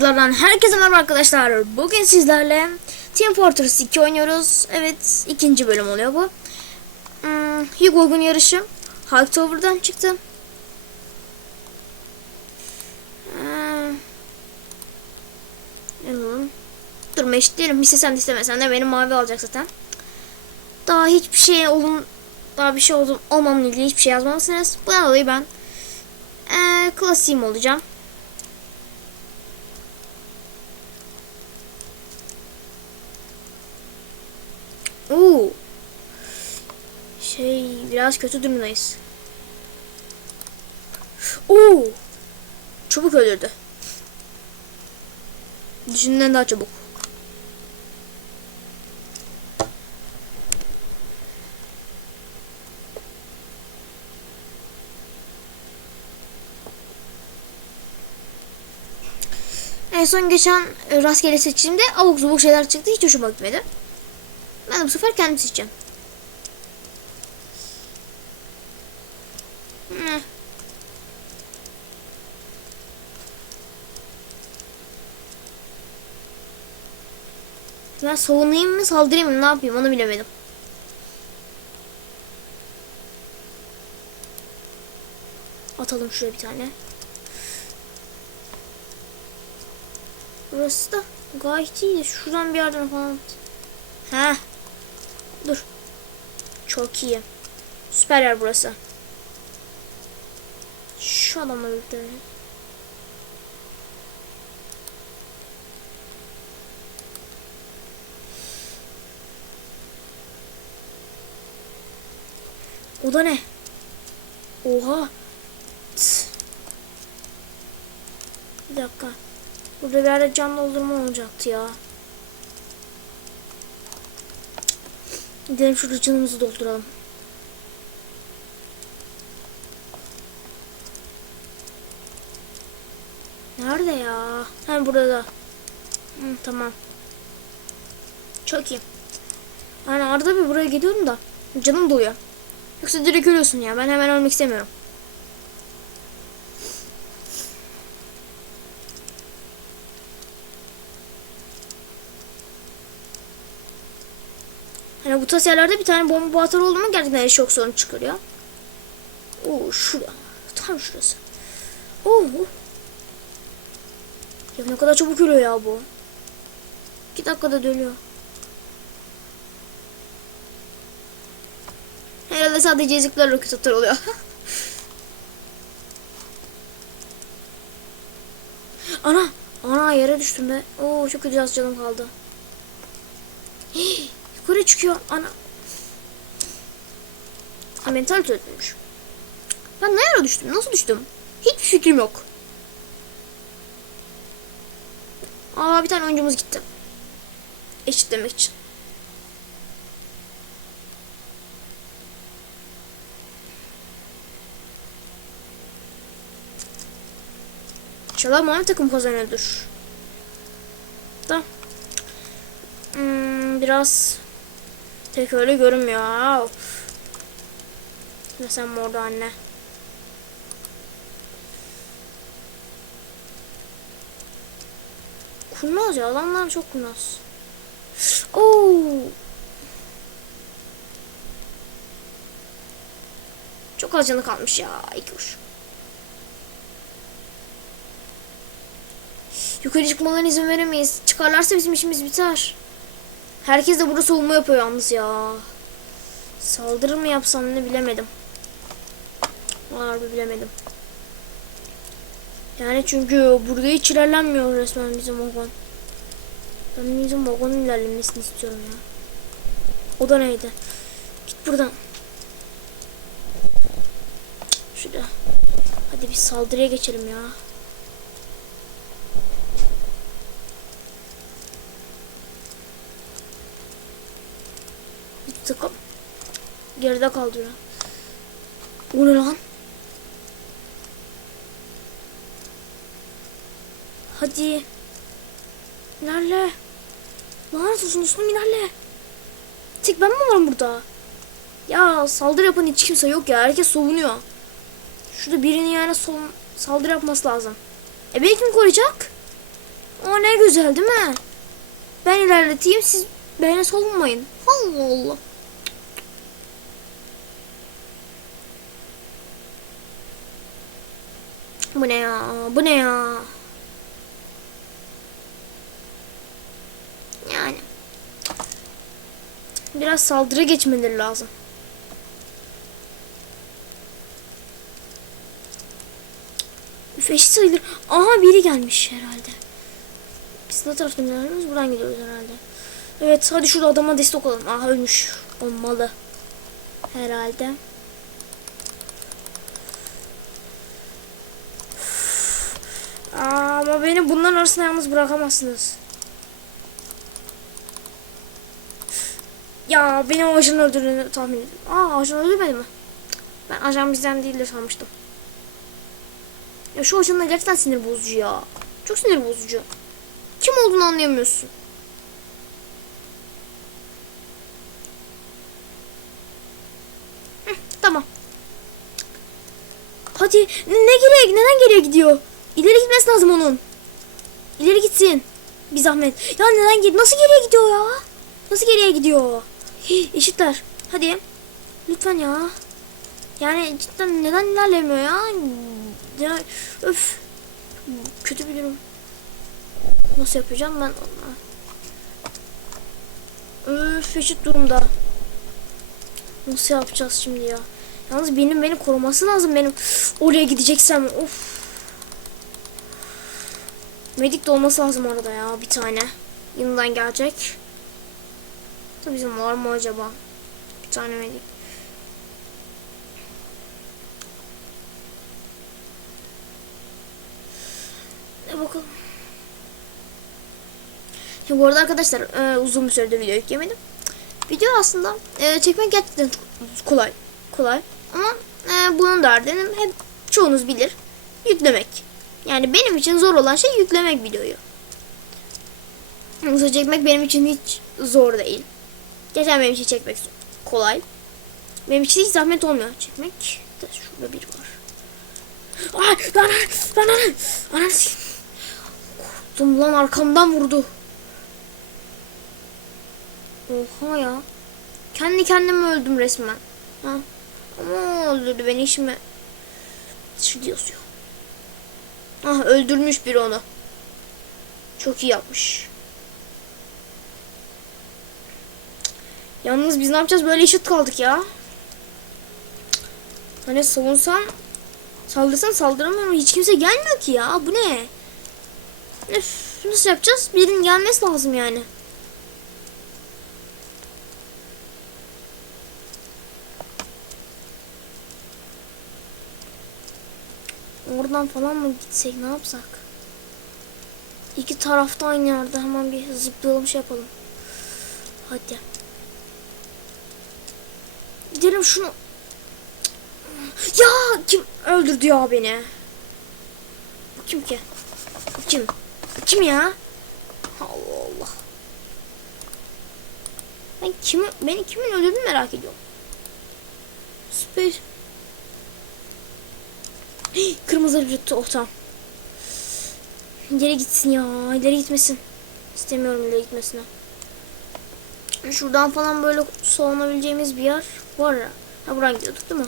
Oyunculardan herkese merhaba arkadaşlar. Bugün sizlerle Team Fortress 2 oynuyoruz. Evet ikinci bölüm oluyor bu. Hmm, Hugo Gun yarışı. Hulk Tower'dan çıktı. Hmm. Yazalım. Dur eşitleyelim. İstesen de istemesen de benim mavi alacak zaten. Daha hiçbir şey olun daha bir şey oldu, olmamla ilgili hiçbir şey yazmamışsınız. Bundan dolayı ben ee, klasiğim olacağım. Oo. Şey biraz kötü durumdayız. Oo. Çabuk öldürdü. Düşündüğünden daha çabuk. En son geçen e, rastgele seçimde abuk subuk şeyler çıktı. Hiç hoşuma gitmedi. Ben bu sefer kendim seçeceğim. Ben savunayım mı saldırayım mı ne yapayım onu bilemedim. Atalım şuraya bir tane. Burası da gayet iyi. Şuradan bir yerden falan. He. Dur. Çok iyi. Süper yer burası. Şu adamla birlikte. O da ne? Oha. Tıs. Bir dakika. Burada bir yerde can doldurma olacaktı ya. Gidelim şurada canımızı dolduralım. Nerede ya? Ha burada. Hı, tamam. Çok iyi. Yani arada bir buraya gidiyorum da canım doluyor. Yoksa direkt ölüyorsun ya. Ben hemen ölmek istemiyorum. Hani bu tarz yerlerde bir tane bomba atar oldu mu gerçekten çok sorun çıkarıyor. Oo şurada. Tam şurası. Oo. Ya ne kadar çabuk ölüyor ya bu. 2 dakikada dönüyor. Herhalde sadece ezikler roket atar oluyor. Ana! Ana yere düştüm be. Oo çok kötü az canım kaldı. Hii, yukarı çıkıyor. Ana. Ha, mental öldürmüş. Ben nereye düştüm? Nasıl düştüm? Hiçbir fikrim yok. Aa bir tane oyuncumuz gitti. Eşitlemek için. İnşallah mavi takım kazanıyordur. Da. Hmm, biraz pek öyle görünmüyor. Of. Ne sen orada anne. Kurnaz ya adamlar çok kurnaz. Oo. Çok az canı kalmış ya. İki kuş. Yukarı çıkmalarına izin veremeyiz. Çıkarlarsa bizim işimiz biter. Herkes de burada savunma yapıyor yalnız ya. Saldırı mı yapsam ne bilemedim. Harbi bilemedim. Yani çünkü burada hiç ilerlenmiyor resmen bizim vagon. Ben bizim vagonun ilerlemesini istiyorum ya. O da neydi? Git buradan. Şurada. Hadi bir saldırıya geçelim ya. Bir takım geride kaldı ya. O ne lan? Hadi. İlerle. Lanet olsun Osman ilerle. Tek ben mi varım burada? Ya saldırı yapan hiç kimse yok ya. Herkes savunuyor. Şurada birinin yani son saldırı yapması lazım. E beni kim koruyacak? O ne güzel değil mi? Ben ilerleteyim siz beni savunmayın. Allah Allah. Bu ne ya? Bu ne ya? Yani. Biraz saldırı geçmeleri lazım. Üf eşit sayılır. Aha biri gelmiş herhalde. Biz ne taraftan ilerliyoruz? Buradan gidiyoruz herhalde. Evet hadi şurada adama destek olalım. Aha ölmüş. Olmalı. Herhalde. Ama beni bunların arasında yalnız bırakamazsınız. Ya beni o ajan öldürdüğünü tahmin ediyorum. Aa ajan öldürmedi mi? Ben ajan bizden değildir sanmıştım. Ya şu ajanlar gerçekten sinir bozucu ya. Çok sinir bozucu. Kim olduğunu anlayamıyorsun. Heh, tamam. Hadi ne, ne geriye neden geriye gidiyor? İleri gitmesi lazım onun. İleri gitsin. Bir zahmet. Ya neden git? Nasıl geriye gidiyor ya? Nasıl geriye gidiyor? Hii, eşitler. Hadi. Lütfen ya. Yani cidden neden ilerlemiyor ya? Ya öf. Kötü bir durum. Nasıl yapacağım ben? Öf eşit durumda. Nasıl yapacağız şimdi ya? Yalnız benim beni koruması lazım benim oraya gideceksem. Of. Medik de olması lazım orada ya bir tane. Yanından gelecek. Tabii bizim var mı acaba? Bir tane medik. Ne bakalım. Şimdi bu arada arkadaşlar e, uzun bir süredir video yüklemedim. Video aslında e, çekmek gerçekten kolay. Kolay. Ama e, bunun derdini hep çoğunuz bilir. Yüklemek. Yani benim için zor olan şey yüklemek videoyu. Yoksa çekmek benim için hiç zor değil. Geçen benim için çekmek kolay. Benim için hiç zahmet olmuyor çekmek. De şurada biri var. Ay lan lan lan lan. Korktum lan arkamdan vurdu. Oha ya. Kendi kendime öldüm resmen. Ha. Ama öldürdü beni işime. Şu yazıyor. Ah öldürmüş biri onu. Çok iyi yapmış. Yalnız biz ne yapacağız? Böyle eşit kaldık ya. Hani savunsan saldırsan saldıramıyorum hiç kimse gelmiyor ki ya. Bu ne? Üf, nasıl yapacağız? Birinin gelmesi lazım yani. Oradan falan mı gitsek ne yapsak? İki tarafta aynı yerde hemen bir zıplayalım şey yapalım. Hadi. Gidelim şunu. Ya kim öldürdü ya beni? Kim ki? Kim? Kim ya? Allah Allah. Ben kimi, beni kimin öldürdüğünü merak ediyorum. Süper. Kırmızı bir ortam. İleri gitsin ya. ileri gitmesin. İstemiyorum ileri gitmesini. Şuradan falan böyle solunabileceğimiz bir yer var ya. Ha buradan gidiyorduk değil mi?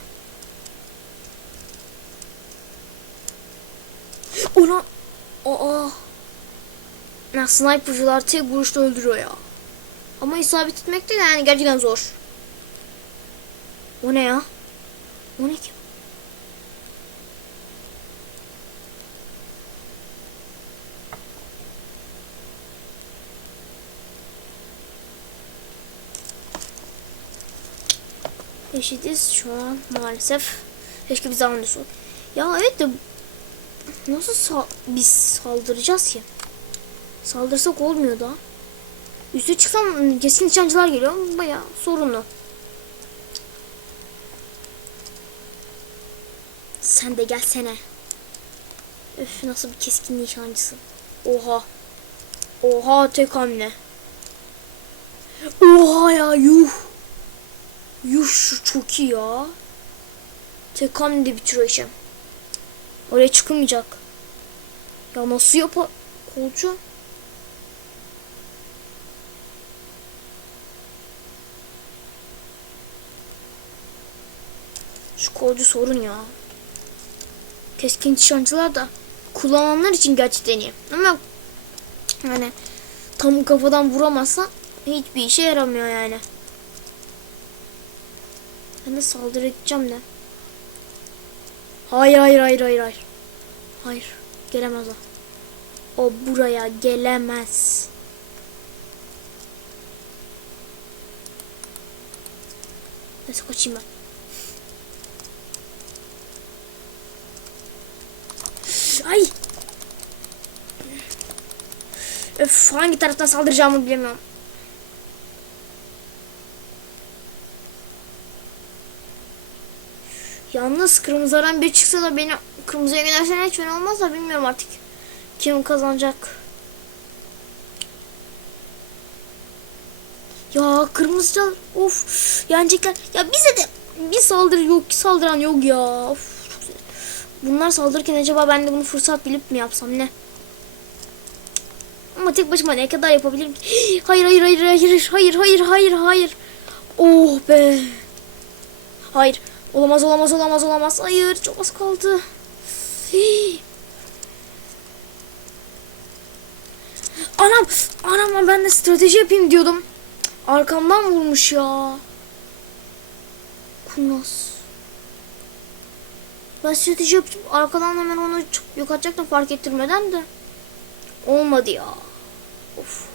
Ona... Aa. Ya snipercılar tek vuruşta öldürüyor ya. Ama isabet etmek de yani gerçekten zor. O ne ya? O ne ki? Eşitiz şu an maalesef. Keşke zaman sor. Ya evet de nasıl sa biz saldıracağız ki? Saldırsak olmuyor da. Üste çıksam kesin nişancılar geliyor. Baya sorunlu. Sen de gelsene. Öf nasıl bir keskin nişancısın. Oha. Oha tek hamle. Oha ya yuh. Yuh şu çok iyi ya. Tek hamlede bitireceğim. Oraya çıkılmayacak. Ya nasıl yapa... Kolcu. Şu kolcu sorun ya. Keskin nişancılar da kullananlar için gerçekten iyi. Ama yani tam kafadan vuramazsan hiçbir işe yaramıyor yani. Ben de saldırı edeceğim de. Hayır hayır hayır hayır hayır. Hayır gelemez o. O buraya gelemez. Neyse kaçayım ben. Ay. Öf hangi taraftan saldıracağımı bilemiyorum. Yalnız kırmızılardan bir çıksa da beni kırmızıya gidersen hiç fena olmaz da bilmiyorum artık. Kim kazanacak? Ya kırmızılar of yenecekler. Ya bize de bir saldırı yok saldıran yok ya. Of. Bunlar saldırırken acaba ben de bunu fırsat bilip mi yapsam ne? Ama tek başıma ne kadar yapabilirim ki? Hayır hayır hayır hayır hayır hayır hayır hayır. Oh be. Hayır. Olamaz olamaz olamaz olamaz. Hayır çok az kaldı. Hii. Anam anam ben de strateji yapayım diyordum. Arkamdan vurmuş ya. Kurnaz. Ben strateji yaptım. Arkadan hemen onu yok atacaktım fark ettirmeden de. Olmadı ya. Of.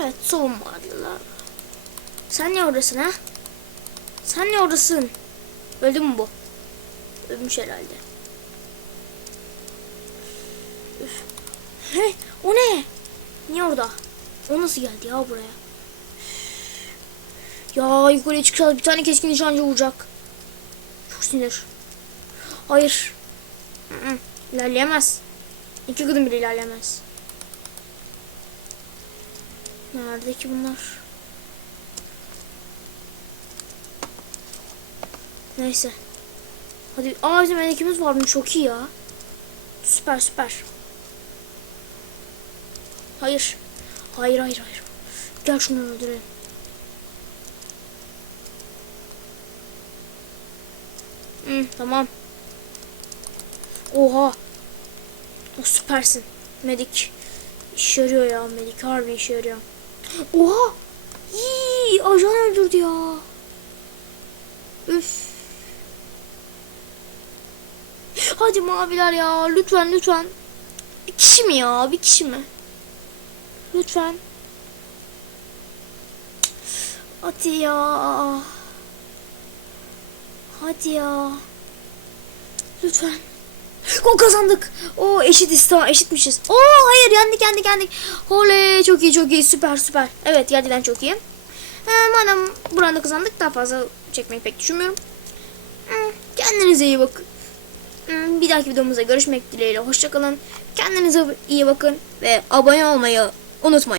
Evet savunmadılar. Sen ne oradasın ha? Sen ne oradasın? Öldü mü bu? Ölmüş herhalde. Üf. He, o ne? Niye orada? O nasıl geldi ya buraya? Ya yukarıya çıkacağız. Bir tane keskin nişancı vuracak. Çok sinir. Hayır. İlerleyemez. İki gıdım bile ilerleyemez. Nerede ki bunlar? Neyse. Hadi. Aa bizim elekimiz var? Çok iyi ya. Süper süper. Hayır. Hayır hayır hayır. Gel şunu öldürelim. Hı, tamam. Oha. O süpersin. Medik. İşe yarıyor ya Medik. Harbi işe yarıyor. Oha. Yii, ajan öldürdü ya. Üf. Hadi maviler ya. Lütfen lütfen. Bir kişi mi ya? Bir kişi mi? Lütfen. Hadi ya. Hadi ya. Lütfen. O kazandık. O eşitiz tamam eşitmişiz. Oo hayır yendik yendik yendik. Oley çok iyi çok iyi süper süper. Evet gerçekten çok iyi. Ee, madem buranda kazandık daha fazla çekmeyi pek düşünmüyorum. Hmm, Kendinize iyi bakın. Hmm, Bir dahaki videomuzda görüşmek dileğiyle. Hoşçakalın. Kendinize iyi bakın ve abone olmayı unutmayın.